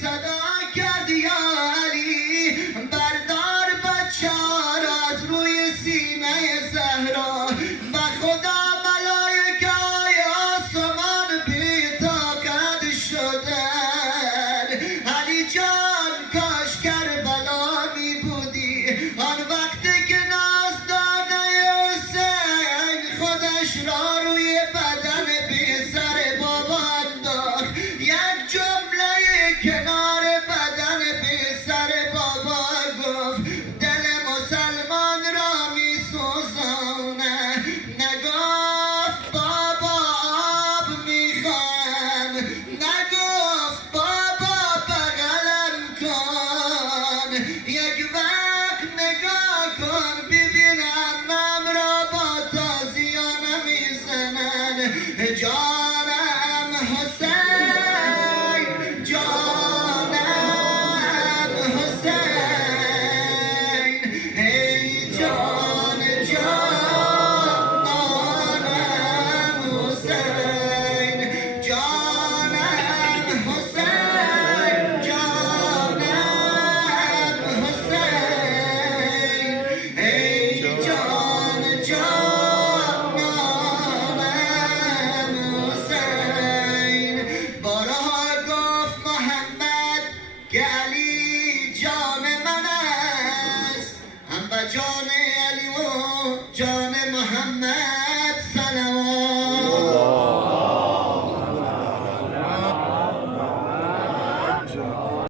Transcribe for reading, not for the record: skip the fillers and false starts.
صدا کرد یا علی بردار بچه را از روی سینه زهرا و خدا ملائکه های آسمان بی طاقت شدن علی جان کاش کربلا می بودی آن وقتی که نازدانه حسین خودش را روی بدن بی سر بابا انداخت یک جمله کنار بدن بی سر بابا گفت دل مسلمان را می سوزانه نگفت بابا آب می خواهم نگفت بابا بغلم کن یک وقت نگاه کن ببین عمم را با تازیانه می زنن جانم حسین جانم حسین ای جان جانم حسین جانم حسین جانم حسین ای جان جانم حسین بارها گفت محمد که علی جان من است هم به جان علی و جان محمد